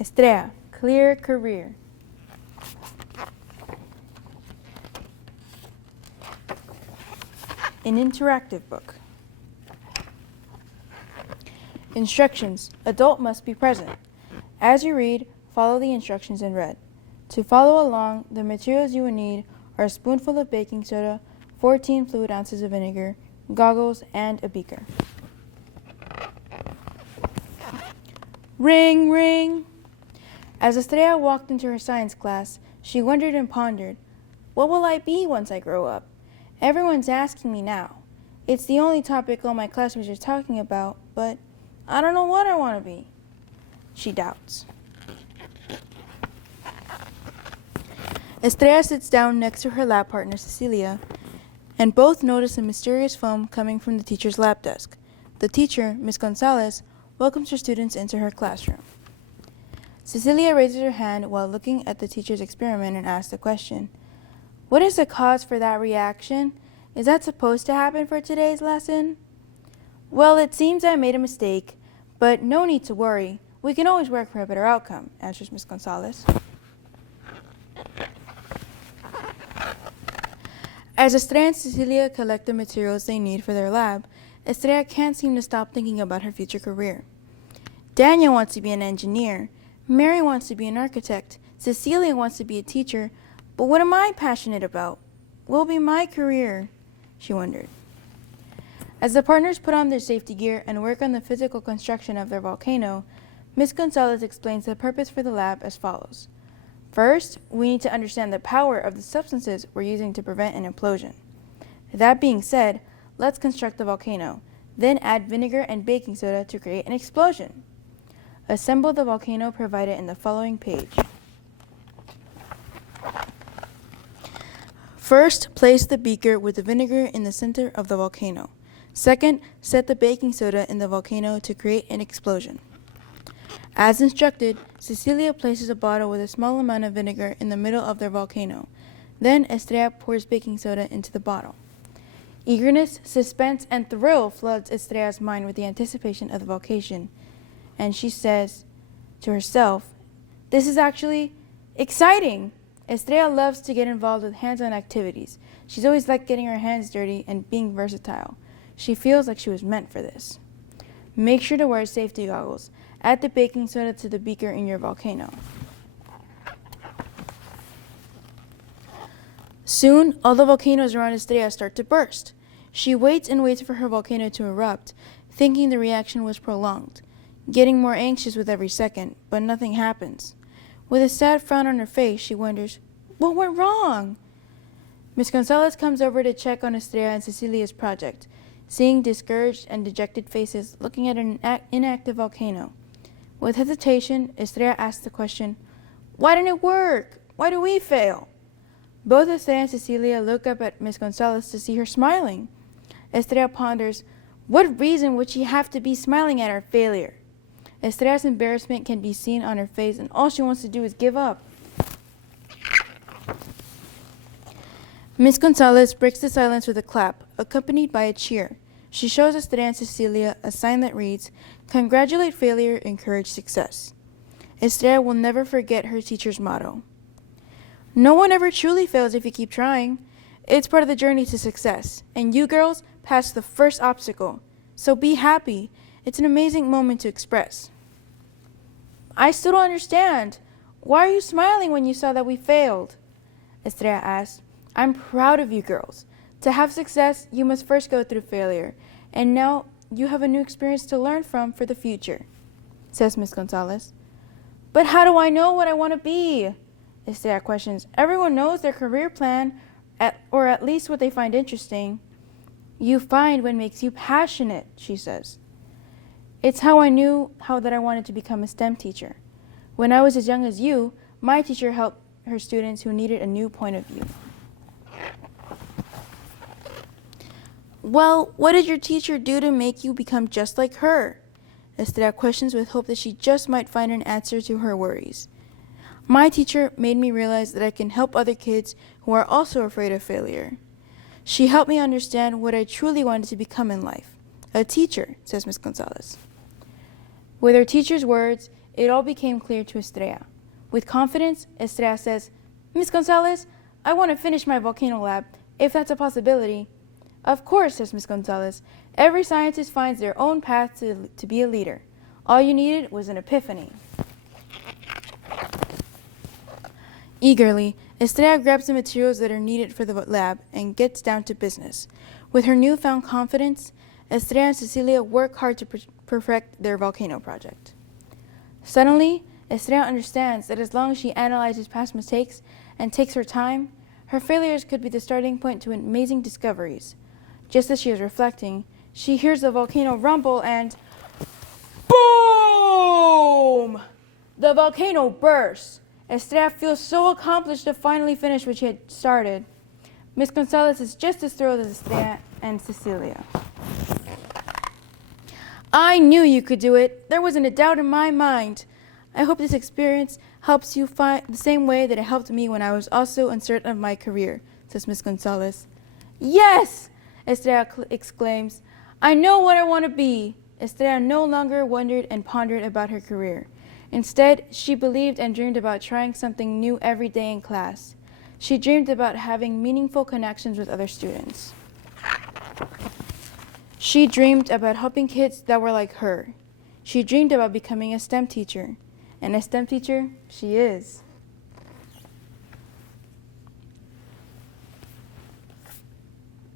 Estrella, clear career. An interactive book. Instructions. Adult must be present. As you read, follow the instructions in red. To follow along, the materials you will need are a spoonful of baking soda, 14 fluid ounces of vinegar, goggles, and a beaker. Ring, ring. As Estrella walked into her science class, she wondered and pondered, what will I be once I grow up? Everyone's asking me now. It's the only topic all my classmates are talking about, but I don't know what I want to be. She doubts. Estrella sits down next to her lab partner, Cecilia, and both notice a mysterious foam coming from the teacher's lab desk. The teacher, Ms. Gonzalez, welcomes her students into her classroom. Cecilia raises her hand while looking at the teacher's experiment and asks the question, "What is the cause for that reaction? Is that supposed to happen for today's lesson?" "Well, it seems I made a mistake, but no need to worry. We can always work for a better outcome," answers Ms. Gonzalez. As Estrella and Cecilia collect the materials they need for their lab, Estrella can't seem to stop thinking about her future career. Daniel wants to be an engineer. Mary wants to be an architect. Cecilia wants to be a teacher. But what am I passionate about? What will be my career? She wondered. As the partners put on their safety gear and work on the physical construction of their volcano, Ms. Gonzalez explains the purpose for the lab as follows. First, we need to understand the power of the substances we're using to prevent an implosion. That being said, let's construct the volcano, then add vinegar and baking soda to create an explosion. Assemble the volcano provided in the following page. First, place the beaker with the vinegar in the center of the volcano. Second, set the baking soda in the volcano to create an explosion. As instructed, Cecilia places a bottle with a small amount of vinegar in the middle of their volcano. Then Estrella pours baking soda into the bottle. Eagerness, suspense, and thrill floods Estrella's mind with the anticipation of the volcano, and she says to herself, "This is actually exciting." Estrella loves to get involved with hands-on activities. She's always liked getting her hands dirty and being versatile. She feels like she was meant for this. Make sure to wear safety goggles. Add the baking soda to the beaker in your volcano. Soon, all the volcanoes around Estrella start to burst. She waits and waits for her volcano to erupt, thinking the reaction was prolonged, getting more anxious with every second, but nothing happens. With a sad frown on her face, she wonders, what went wrong? Ms. Gonzalez comes over to check on Estrella and Cecilia's project, seeing discouraged and dejected faces looking at an inactive volcano. With hesitation, Estrella asks the question, "Why didn't it work? Why do we fail?" Both Estrella and Cecilia look up at Ms. Gonzalez to see her smiling. Estrella ponders, what reason would she have to be smiling at our failure? Estrella's embarrassment can be seen on her face, and all she wants to do is give up. Ms. Gonzalez breaks the silence with a clap, accompanied by a cheer. She shows Estrella and Cecilia a sign that reads, "Congratulate failure, encourage success." Estrella will never forget her teacher's motto. No one ever truly fails if you keep trying. It's part of the journey to success, and you girls passed the first obstacle. So be happy. It's an amazing moment to express. "I still don't understand. Why are you smiling when you saw that we failed?" Estrella asked. "I'm proud of you girls. To have success, you must first go through failure, and now you have a new experience to learn from for the future," says Ms. Gonzalez. "But how do I know what I want to be?" Estrella questions. Everyone knows their career plan, or at least what they find interesting. "You find what makes you passionate," she says. "It's how I knew that I wanted to become a STEM teacher. When I was as young as you, my teacher helped her students who needed a new point of view." "Well, what did your teacher do to make you become just like her?" Estrella questions with hope that she just might find an answer to her worries. "My teacher made me realize that I can help other kids who are also afraid of failure. She helped me understand what I truly wanted to become in life. A teacher," says Ms. Gonzalez. With her teacher's words, it all became clear to Estrella. With confidence, Estrella says, "Miss Gonzalez, I want to finish my volcano lab, if that's a possibility." "Of course," says Miss Gonzalez. "Every scientist finds their own path to be a leader. All you needed was an epiphany." Eagerly, Estrella grabs the materials that are needed for the lab and gets down to business. With her newfound confidence, Estrella and Cecilia work hard to perfect their volcano project. Suddenly, Estrella understands that as long as she analyzes past mistakes and takes her time, her failures could be the starting point to amazing discoveries. Just as she is reflecting, she hears the volcano rumble and boom! The volcano bursts. Estrella feels so accomplished to finally finish what she had started. Miss Gonzalez is just as thrilled as Estrella and Cecilia. "I knew you could do it. There wasn't a doubt in my mind. I hope this experience helps you find the same way that it helped me when I was also uncertain of my career," says Miss Gonzalez. "Yes!" Estrella exclaims. "I know what I want to be." Estrella no longer wondered and pondered about her career. Instead, she believed and dreamed about trying something new every day in class. She dreamed about having meaningful connections with other students. She dreamed about helping kids that were like her. She dreamed about becoming a STEM teacher. And a STEM teacher she is.